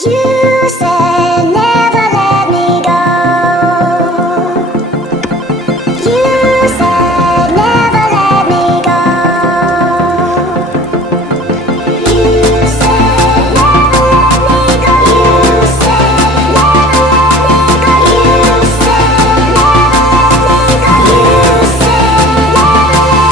You said never let me go. You said never let me go. You said never let me go. You said never let me go. You said never let me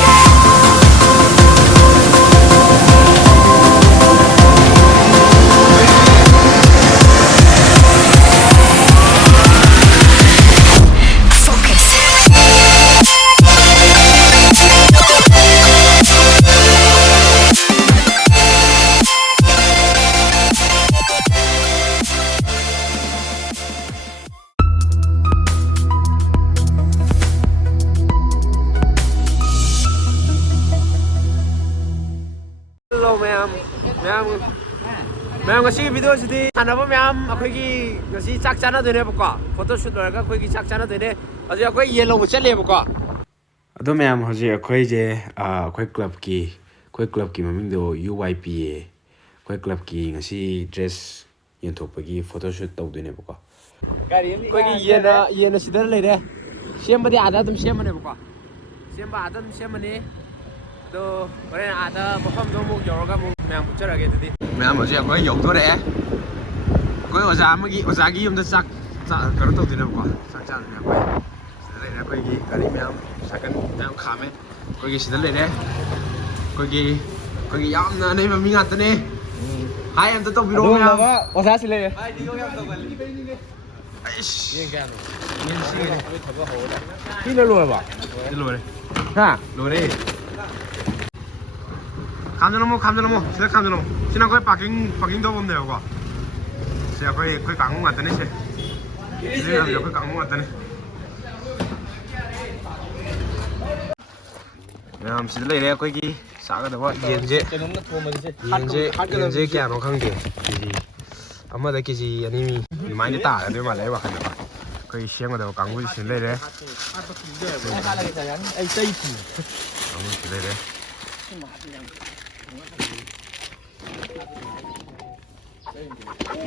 go. You said Hello Mayam, Mayam ngasi video sidi sanaba Mayam akhoi ngasi chak chana doine bako photo shoot lorga akhoi chak chana doine aje akhoi yen lo chale bako ado Mayam hoje akhoi je akhoi club ki maming do UYPA akhoi club ki ngasi dress yenthokpei gi photo shoot taw doine bako akhoi gi yena sidar leire sembadi ada dum sembane bako semba ada dum sembane 또 그래 아다 먹방도 뭐 여러 가지 그냥 붙여라게 되디. 그냥 뭐지? 거기 용도래. 거기 어자기 좀더 싹 그런 또 되나 봐. 싹 그냥 거기. 시들레네 거기 가리면 잠깐 그냥 가면 거기 시들레네. 거기 얌나 내 맘이 같네. 하이 안도 또 비로면. 어사 실래. 하이 니고 얌도 걸리. 아이씨. 얘 걔노. 얘 시에 거기 저거 호다. 힐러 봐. 힐러래. 하, 로래. 감전어머 진짜 감전어머 지난 거에 박잉도 없네 요거 진짜 거의 강공 같다네 진짜 거의 강공 같다네 야 시들 이래 거기 싸가다봐 yenje kayano khangde amada kiji animi mine ta ga de ma lai ba khan ba koi sheng da kangbu sin lai re ai sai ki kangbu sin lai re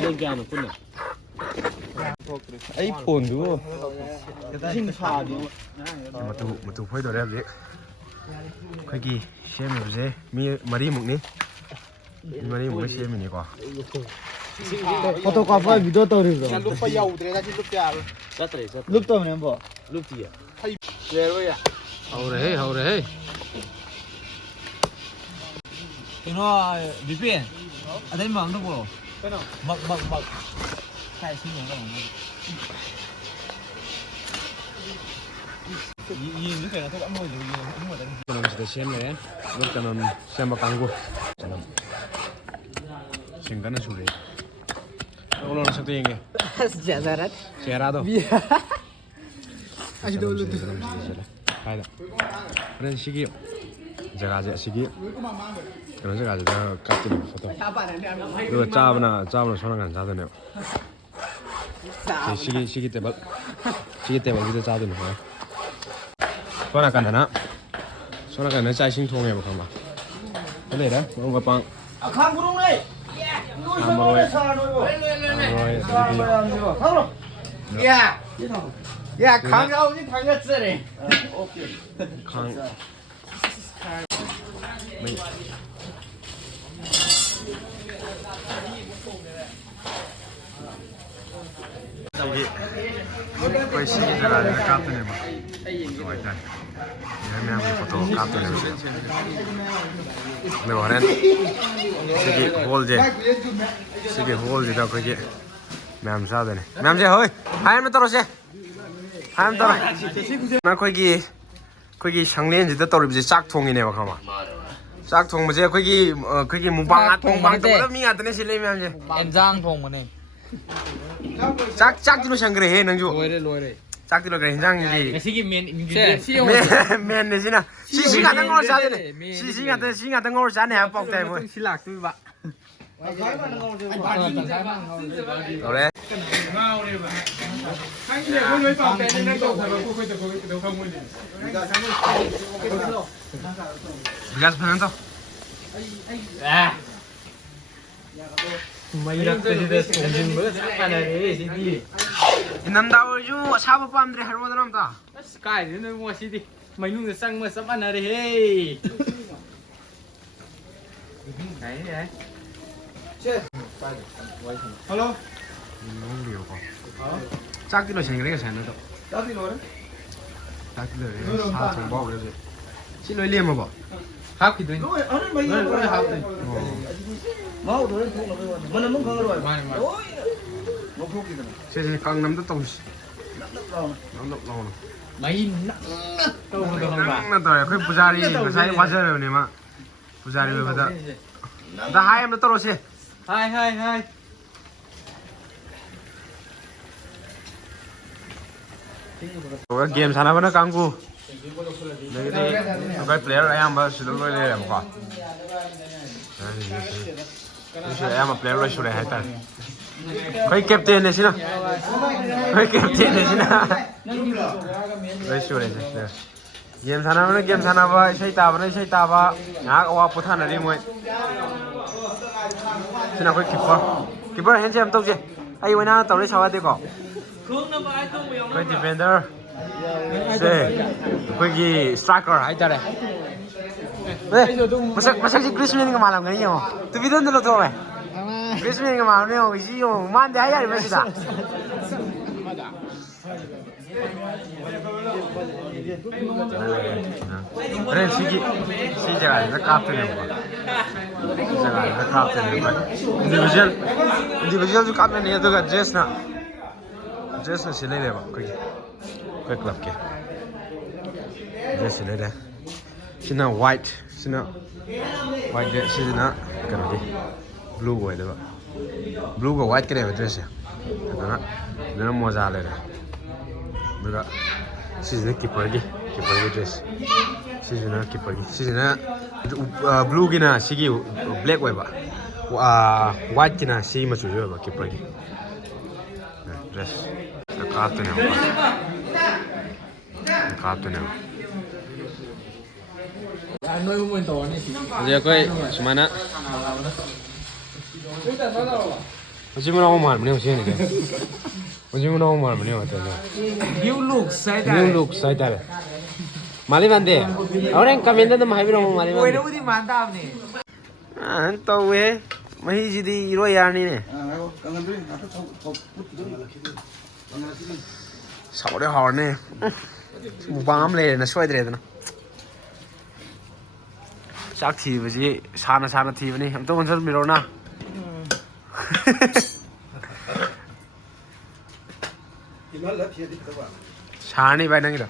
lên kèo được quân này ấy phồn đúng không xin phà đi một tụ phơi đồ đẹp đấy cái gì xem một dễ mi mari mục ní mari mục xem mình quá photo copy video tao đi rồi lúc bây giờ thì ra lúc kia lúc tao này bỏ lúc gì hay về rồi à hầu đấy thì nó bị biển ở đây mà nó bộ mặc khai xin nó nhìn cái này nó thôi mồi rồi mồi đấy 저는 진짜 시험에 그렇다면 시험 강고 저는 생각은 소리 오늘은 सकते हैं चेहरा दो 아직도 올려도 가이다 그런 시기 제가 아직 시기 그런 제가 아직 깎이는 포토 이거 짜브나 손을 안 짜드네요 시기 때문에 이제 짜드는 거야 손아 간다나 손아 간다 짜신 통에 뭐 가마 그래 그런 거 빵. 강 부릉 này 야 강가오지 당겼으래 강 거의 시기들 아니면 카트네 봐. 좋아 일단 예매하고 포토 카트네. 근데 원래는 시기 홀즈다 거기 매암 사다네. 매암제 허이 하얀 떨어세. 하얀 떨어. 나 거기 상례인지도 떨어지지 짝통이네 봐 가마. 짝통 뭐지 거기 무방 통방 또 미가 뜨네 실례면 이제. 엔장 통 뭐네 짝짝지로 상그래 해 능주. 로이래 짝지로 그래 현장이지. 시기 맨 맨내지나 시시 같은 걸 사네. 시시 같은 걸 사네 한 뻑대 뭐. 실락 뚜이 봐 그래. 비가스 편한다. ꯃꯩꯔꯛꯇꯁꯤꯗ ꯊꯣꯡꯖꯤꯟꯕꯒ ꯆꯞ ꯃꯥꯟꯅꯔꯦ ꯁꯤꯗꯤ. ꯏꯪꯊꯝꯊꯥ ꯑꯣꯏꯔꯁꯨ ꯑꯁꯥꯕ ꯄꯥꯝꯗ꯭ꯔꯦ ꯍꯥꯏꯔꯛꯑꯣꯗꯅ ꯑꯝꯇ. ꯑꯁ ꯀꯥꯏꯗꯩꯅꯣ ꯉꯁꯤꯗꯤ ꯃꯩꯅꯨꯡꯗ ꯆꯪꯕ ꯆꯞ ꯃꯥꯟꯅꯔꯦꯍꯦ. ꯌꯥꯏ. Hello. ꯅꯣꯡꯕꯤꯌꯣꯀꯣ. ꯆꯥꯛꯇꯤ ꯂꯣꯏꯁꯤꯟꯈ꯭ꯔꯦ ꯉꯁꯥꯏꯅꯗꯣ. Tadi lor. ꯆꯥꯛꯇꯤ ꯂꯣꯏꯔꯦ. ꯁꯥ ꯊꯣꯡꯕ ꯍꯧꯔꯦ ꯍꯧꯖꯤꯛ. ꯁꯤ ꯂꯣꯏ ꯂꯦꯝꯃꯕꯣ? ꯍꯥꯞꯈꯤꯗꯣꯏꯅꯤ. Ano ba yan? Lor hapdin. Mau dor thong na ba? Mana mo khang roi. Mane. Mo khok ki na. ꯁꯤꯁꯦ ꯀꯪꯅꯝꯗ ꯇꯧꯁꯤ. Nak raw. ꯅꯝꯗꯞ ꯂꯥꯎꯅ. ꯃꯩ ꯇꯧꯕꯗꯣ ꯈꯪꯕ꯭ꯔꯥ? ꯅꯪꯅ ꯇꯧꯔꯦ ꯑꯩꯈꯣꯏ ꯄꯨꯖꯥꯔꯤ ꯉꯁꯥꯏ ꯋꯥꯖꯔꯕꯅꯦ ꯃꯥ. ꯄꯨꯖꯥꯔꯤ ꯑꯣꯏꯕꯗ. ꯑꯝꯇ ꯍꯥꯏ ꯑꯃꯇ ꯇꯧꯔꯁꯤ. ꯍꯥꯏ. ꯒꯦꯝ ꯁꯥꯟꯅꯕꯅ ꯀꯥꯡꯕꯨ. ꯑꯗꯒꯤꯗꯤ ꯑꯩꯈꯣꯏ ꯄ꯭ꯂꯦꯌꯔ ꯑꯌꯥꯝꯕ ꯁꯤꯗ ꯂꯣꯏ ꯂꯩꯔꯦꯕꯀꯣ. ꯁꯤ ꯑꯌꯥꯝꯕ ꯄ꯭ꯂꯦꯌꯔ ꯂꯣꯏ ꯁꯨꯔꯦ ꯍꯥꯏꯇꯥꯔꯦ. ꯑꯩꯈꯣꯏ ꯀꯦꯞꯇꯦꯟꯅꯦ ꯁꯤꯅ. ꯂꯣꯏ ꯁꯨꯔꯦ ꯁꯤꯗ. ꯒꯦꯝ ꯁꯥꯟꯅꯕꯅ ꯒꯦꯝ ꯁꯥꯟꯅꯕ, ꯏꯁꯩ ꯇꯥꯕꯅ ꯏꯁꯩ ꯇꯥꯕ, ꯉꯥꯏꯍꯥꯛ ꯑꯋꯥ ꯄꯣꯊꯥꯅꯔꯤ ꯃꯣꯏ. ꯁꯤꯅ ꯑꯩꯈꯣꯏ ꯀꯤꯄꯔ ꯍꯦꯟꯁꯦ ꯑꯃ ꯇꯧꯁꯦ. ꯑꯩ ꯑꯣꯏꯅ ꯇꯧꯔꯦ ꯁꯥꯎꯗꯦꯀꯣ. ꯑꯩꯈꯣꯏ ꯗꯤꯐꯦꯟꯗꯔ ꯁꯦ ꯑꯩꯈꯣꯏꯒꯤ ꯏꯁꯇ꯭ꯔꯥꯏꯀꯔ ꯍꯥꯏꯇꯥꯔꯦ. ꯃꯁꯛꯁꯤ ꯒ꯭ꯔꯤꯁꯃꯦꯟꯒ ꯃꯥꯜꯂꯝꯒꯅꯤ ꯌꯦꯡꯉꯣ. ꯇꯨꯄꯤꯗꯣ ꯑꯝꯇ ꯂꯧꯊꯣꯛꯑꯣ. ꯒ꯭ꯔꯤꯁꯃꯦꯟꯒ ꯃꯥꯜꯂꯝꯒꯅꯤ ꯌꯦꯡꯉꯣ. ꯁꯤ ꯌꯦꯡꯉꯣ ꯃꯥꯟꯗꯦ ꯍꯥꯏ ꯌꯥꯔꯤꯕ ꯁꯤꯗ. ꯍꯣꯔꯦꯟ ꯁꯤ ꯖꯒꯥꯁꯤꯗ ꯀꯥꯞꯇꯣꯏꯅꯦꯕꯀꯣ. ꯁꯤ ꯖꯒꯥꯁꯤꯗ ꯀꯥꯞꯇꯣꯏꯅꯦꯕ. ꯏꯟꯗꯤꯚꯤꯖꯨꯋꯦꯜꯁꯨ ꯀꯥꯞꯂꯅꯤ ꯑꯗꯨꯒ ꯗ꯭ꯔꯦꯁꯅ ꯁꯤ ꯂꯩꯔꯦꯕ ꯑꯩꯈꯣꯏ ꯀ꯭ꯂꯕꯀꯤ ꯗ꯭ꯔꯦꯁꯁꯤ ꯂꯩꯔꯦ. ꯁꯤꯅ ꯋꯥꯏꯠ, ꯁꯤꯅ ꯁꯤꯁꯤꯅ ꯀꯩꯅꯣꯒꯤ ꯕ꯭ꯂꯨ ꯑꯣꯏꯗꯕ. ꯕ꯭ꯂꯨꯒ ꯋꯥꯏꯠꯀꯅꯦꯕ ꯗ꯭ꯔꯦꯁꯁꯦ. ꯑꯗꯨꯅ ꯃꯣꯖꯥ ꯂꯩꯔꯦ. ꯑꯗꯨꯒ ꯁꯤꯁꯤꯅ ꯀꯤꯄꯔꯒꯤ ꯗ꯭ꯔꯦꯁ. ꯁꯤꯁꯤꯅ ꯀꯤꯄꯔꯒꯤ. ꯁꯤꯁꯤꯅ ꯕ꯭ꯂꯨꯒꯤꯅ ꯁꯤꯒꯤ ꯕ꯭ꯂꯦꯛ ꯑꯣꯏꯕ. ꯋꯥꯏꯠꯀꯤꯅ ꯁꯤꯒꯤ ꯃꯆꯨꯁꯤ ꯑꯣꯏꯕ ꯀꯤꯄꯔꯒꯤ ꯗ꯭ꯔꯦꯁ. ꯀꯥꯞꯇꯣꯏꯅꯦꯕ. ꯍꯧꯖꯤꯛ ꯑꯩꯈꯣꯏ ꯁꯨꯃꯥꯏꯅ ꯍꯧꯖꯤꯛ ꯃꯅꯥꯎ ꯃꯥꯟꯕꯅꯦ ꯍꯧꯖꯤꯛ ꯃꯅꯥꯎ ꯃꯥꯟꯕꯅꯦ ꯅ꯭ꯌꯨ ꯂꯨꯛꯁ ꯍꯥꯏꯇꯥꯔꯦ. ꯃꯥꯜꯂꯤ ꯃꯥꯟꯗꯦ. ꯍꯣꯔꯦꯟ ꯀꯃꯦꯟꯗ ꯑꯗꯨꯝ ꯍꯥꯏꯕꯤꯔꯛꯑꯣ ꯃꯥꯜꯂꯤ ꯃꯥꯟꯗꯦ. ꯑꯣꯏꯅꯕꯨꯗꯤ ꯃꯥꯟ ꯇꯥꯕꯅꯦ. ꯇꯧꯋꯦ. ꯃꯍꯤꯁꯤꯗꯤ ꯏꯔꯣꯏ ꯌꯥꯔꯅꯤꯅꯦ. ꯁꯥꯎꯔꯦ ꯍꯥꯎꯔꯅꯦ. ꯃꯨꯛꯕꯥꯡ ꯑꯃ ꯂꯩꯔꯦꯅ ꯁꯣꯏꯗ꯭ꯔꯦꯗꯅ. ꯆꯥꯛ ꯊꯤꯕꯁꯤ ꯁꯥꯅ ꯊꯤꯕꯅꯤ. ꯑꯝꯇ ꯑꯣꯟꯁꯤꯟꯕꯤꯔꯣꯅ. ꯁꯥꯔꯅꯤ ꯚꯥꯏ ꯅꯪꯒꯤꯗꯣ.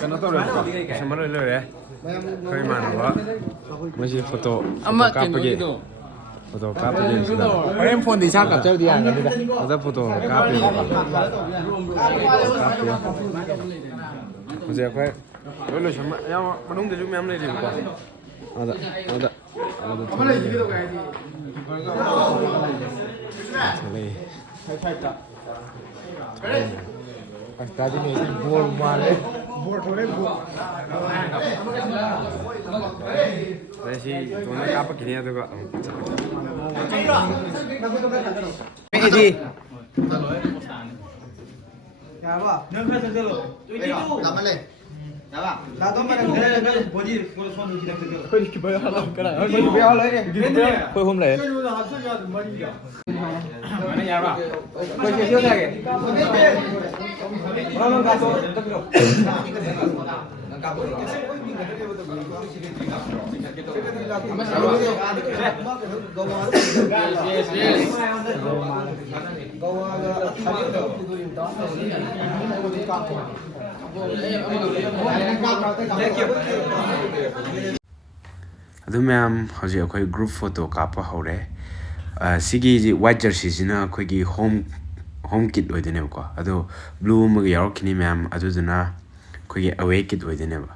ꯀꯩꯅꯣ ꯇꯧꯔꯦꯕꯀꯣ. ꯁꯤꯃ ꯂꯣꯏ ꯂꯣꯏꯔꯦ. ꯑꯩꯈꯣꯏ ꯏꯃꯥꯟꯅꯕ ꯃꯣꯏꯁꯤ ꯐꯣꯇꯣ ꯀꯥꯞꯄꯒꯤ ꯁꯤꯗ ꯍꯣꯔꯦꯟ ꯐꯣꯟꯗ ꯏꯁꯥ ꯀꯥꯞꯆꯕꯗꯤ ꯌꯥꯒꯅꯤꯗ. ꯑꯗ ꯐꯣꯇꯣ ꯀꯥꯞꯄꯦꯕꯀꯣ. ꯍꯧꯖꯤꯛ ꯑꯩꯈꯣꯏ ꯂꯣꯏ ꯂꯣꯏꯁꯟꯕ ꯑꯌꯥꯝꯕ ꯃꯅꯨꯡꯗꯁꯨ ꯃꯌꯥꯝ ꯂꯩꯔꯤꯕꯀꯣ. ꯑꯗ ꯁꯤ ꯇꯣꯟꯅ ꯀꯥꯞꯄꯛꯈꯤꯅꯤ ꯑꯗꯨꯒ ꯑꯗꯨ ꯃꯌꯥꯝ ꯍꯧꯖꯤꯛ ꯑꯩꯈꯣꯏ ꯒ꯭ꯔꯨꯞ ꯐꯣꯇꯣ ꯀꯥꯞꯄ ꯍꯧꯔꯦ. ꯁꯤꯒꯤ ꯋꯥꯏꯠ ꯖꯔꯁꯤꯁꯤꯅ ꯑꯩꯈꯣꯏꯒꯤ ꯍꯣꯝ ꯀꯤꯠ ꯑꯣꯏꯗꯣꯏꯅꯦꯕꯀꯣ ꯑꯗꯣ ꯕ꯭ꯂꯨ ꯑꯃꯒ ꯌꯥꯎꯔꯛꯈꯤꯅꯤ ꯃꯌꯥꯝ ꯑꯗꯨꯗꯨꯅ ꯑꯩꯈꯣꯏꯒꯤ ꯑꯋꯦ ꯀꯤꯠ ꯑꯣꯏꯗꯣꯏꯅꯦꯕ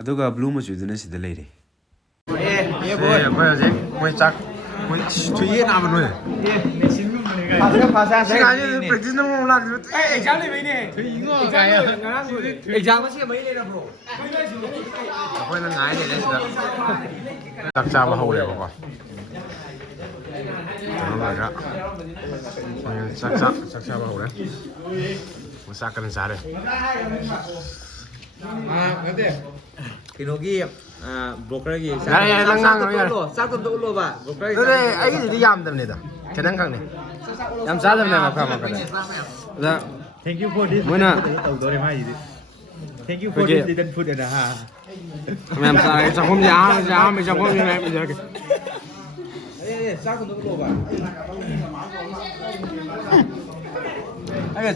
ꯑꯗꯨꯒ ꯕ꯭ꯂꯨ ꯃꯆꯨꯗꯨꯅ ꯁꯤꯗ ꯂꯩꯔꯦ ꯑꯩꯈꯣꯏ ꯍꯧꯖꯤꯛ ꯃꯣꯏ ꯆꯥꯛ ꯃꯣꯏ ꯊꯨꯏꯌꯦ ꯅꯥꯕ ꯅꯣꯏ ꯄ꯭ꯔꯦꯛꯇꯤꯁ ꯅꯪ ꯂꯥꯛꯇ꯭ꯔꯦ ꯑꯦꯛꯖꯥꯝ ꯂꯩꯕꯩꯅꯦ ꯑꯦꯛꯖꯥꯝ ꯉꯁꯤ ꯃꯩ ꯂꯩꯔꯕ꯭ꯔꯣ ꯑꯩꯈꯣꯏꯅ ꯉꯥꯏ ꯂꯩꯔꯦ ꯁꯤꯗ ꯆꯥꯛ ꯆꯥꯕ ꯍꯧꯔꯦꯕꯀꯣ ꯀꯩꯅꯣ ꯆꯥꯛ ꯆꯥꯕ ꯍꯧꯔꯦ ꯆꯥꯛ ꯀꯟꯅ ꯆꯥꯔꯦ ꯀꯩꯅꯣꯒꯤ ꯕ꯭ꯔꯣꯀꯔꯒꯤ ꯌꯥꯔꯦ ꯅꯪ ꯉꯥꯡꯉꯣ ꯌꯥꯔꯦ ꯆꯥꯛ ꯇꯝꯇ ꯎꯠꯂꯣꯕ ꯑꯗꯨꯗꯤ ꯑꯩꯒꯤꯗꯤ ꯌꯥꯝꯗꯕꯅꯤꯗ ꯈꯤꯇꯪ ꯈꯛꯅꯤ ꯌꯥꯝ ꯆꯥꯗꯕꯅꯦꯕ ꯑꯗ ꯊꯦꯡꯛ ꯌꯨ ꯐꯣꯔ ꯗꯤꯁ ꯃꯣꯏꯅ ꯇꯧꯗꯣꯔꯦ ꯃꯥꯒꯤꯗꯤ thank you for this little food ꯑꯅ ꯃꯌꯥꯝ ꯆꯥꯔꯦ ꯆꯥꯛꯈꯨꯝꯁꯦ ꯑꯍꯥꯟꯕ ꯆꯥꯛꯈꯨꯝꯁꯦ ꯃꯌꯥꯝ ꯏꯖꯔꯒꯦ ꯆꯥꯛ ꯇꯝꯇ ꯎꯠꯂꯣꯕ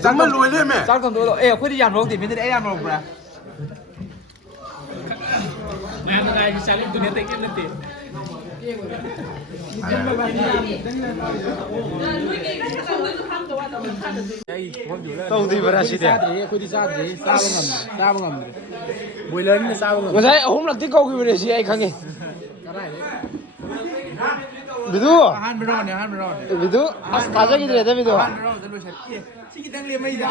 ꯆꯥꯛꯃ ꯂꯣꯏꯔꯦꯃꯦ ꯆꯥꯛ ꯇꯝꯇ ꯎꯠꯂꯣ ꯑꯩꯈꯣꯏꯗꯤ ꯌꯥꯝ ꯂꯧꯔꯛꯇꯦ ꯃꯤꯗꯗꯤ ꯑꯩ ꯌꯥꯝ ꯂꯧꯔꯛꯄ꯭ꯔꯥ ꯇꯧꯗ꯭ꯔꯤꯕꯔꯥ ꯁꯤꯗꯤ ꯑꯩꯈꯣꯏꯗꯤ ꯆꯥꯗ꯭ꯔꯤ ꯆꯥꯕ ꯉꯝꯗ꯭ꯔꯦ ꯕꯣꯏꯂꯔꯅꯤꯅ ꯆꯥꯕ ꯉꯝꯗ꯭ꯔꯦ ꯉꯁꯥꯏ ꯑꯍꯨꯝꯂꯛꯇꯤ ꯀꯧꯈꯤꯕꯅꯦ ꯁꯤ ꯑꯩ ꯈꯪꯉꯤ ꯕꯤꯗꯨ ꯑꯍꯥꯟꯕ ꯔꯥꯎꯟꯅꯦ ꯕꯤꯗꯨ ꯑꯁ ꯊꯥꯖꯈꯤꯗ꯭ꯔꯦꯗ ꯕꯤꯗꯨ ꯔꯥꯎꯟꯗ ꯂꯣꯏꯁꯜꯂꯦ ꯁꯤ ꯈꯤꯇꯪ ꯂꯦꯝꯃꯩꯗ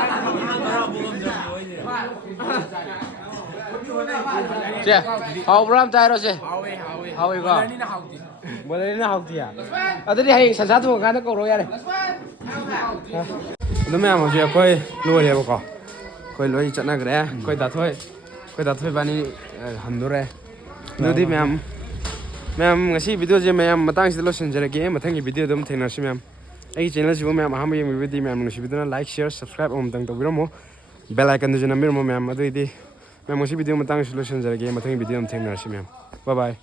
ꯆꯦ ꯍꯥꯎꯕ꯭ꯔꯥ ꯑꯝꯇ ꯍꯥꯏꯔꯣꯁꯦ ꯍꯥꯎꯋꯤꯀꯣ ꯕꯣꯏꯂꯔꯅꯤꯅ ꯍꯥꯎꯇꯦ ꯕꯣꯏꯂꯔꯅꯤꯅ ꯍꯥꯎꯇꯤꯌꯥ ꯑꯗꯨꯗꯤ ꯍꯌꯦꯡ ꯁꯟꯁꯥ ꯊꯣꯡꯉꯀꯥꯟꯗ ꯀꯧꯔꯣ ꯌꯥꯔꯦ ꯑꯗꯨ ꯃꯌꯥꯝ ꯍꯧꯖꯤꯛ ꯑꯩꯈꯣꯏ ꯂꯣꯏꯔꯦꯕꯀꯣ ꯑꯩꯈꯣই ꯂꯣꯏ ꯆꯠꯅꯈ꯭ꯔꯦ ꯑꯩꯈꯣꯏ ꯗꯥꯊꯣꯏ ꯏꯕꯥꯅꯤ ꯍꯟꯗꯣꯔꯦ ꯑꯗꯨꯗꯤ ꯃꯌꯥꯝ ꯉꯁꯤ ꯚꯤꯗꯤꯑꯣꯁꯦ ꯃꯌꯥꯝ ꯃꯇꯥꯡꯁꯤꯗ ꯂꯣꯏꯁꯤꯟꯖꯔꯒꯦ ꯃꯊꯪꯒꯤ ꯚꯤꯗꯤꯑꯣꯗ ꯑꯗꯨꯝ ꯊꯦꯡꯅꯔꯁꯤ ꯃꯌꯥꯝ ꯑꯩꯒꯤ ꯆꯦꯅꯦꯜꯁꯤꯕꯨ ꯃꯌꯥꯝ ꯑꯍꯥꯟꯕ ꯌꯦꯡꯕꯤꯕꯗꯤ ꯃꯌꯥꯝ ꯅꯨꯡꯁꯤꯕꯤꯗꯨꯅ ꯂꯥꯏꯛ ꯁꯤꯌꯔ ꯁꯕꯁꯀ꯭ꯔꯥꯏꯕ ꯑꯃꯇꯪ ꯇꯧꯕꯤꯔꯝꯃꯣ ꯕꯦꯜ ꯑꯥꯏꯀꯟꯗꯨꯁꯨ ꯅꯝꯕꯤꯔꯝꯃꯣ ꯃꯌꯥꯝ ꯑꯗꯨꯑꯣꯏꯗꯤ ꯃꯌꯥꯝ ꯉꯁꯤ ꯚꯤꯗꯤꯑꯣ ꯃꯇꯥꯡꯁꯤꯗ ꯂꯣꯏꯁꯤꯟꯖꯔꯒꯦ ꯃꯊꯪꯒꯤ ꯚꯤꯗꯤꯑꯣ ꯑꯗꯨꯝ ꯊꯦꯡꯅꯔꯁꯤ ꯃꯌꯥꯝ ꯕꯥꯏ ꯕꯥꯏ